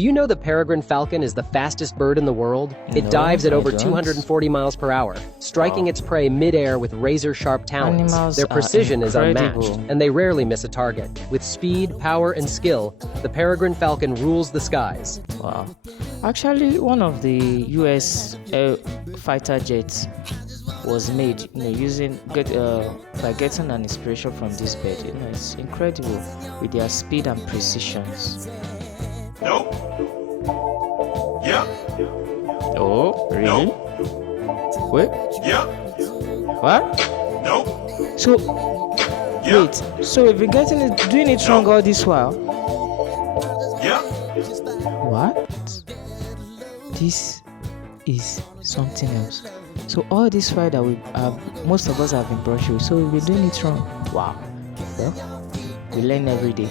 Do you know the peregrine falcon is the fastest bird in the world? It No, dives at I over don't. 240 miles per hour, striking its prey mid-air with razor-sharp talons. Animals Their are precision is unmatched, incredible. and they rarely miss a target. With speed, power, and skill, the peregrine falcon rules the skies. Wow. Actually, one of the US fighter jets was made, by getting an inspiration from this bird. It's incredible with their speed and precisions. Nope. Yeah. Oh, really? Nope. Wait, Yeah. what? Nope. So, Yeah. wait. So we've been doing it wrong all this while. Yeah. What? This is something else. So all this while that most of us have been brushed with, so we've been doing it wrong. Wow. Well, we learn every day.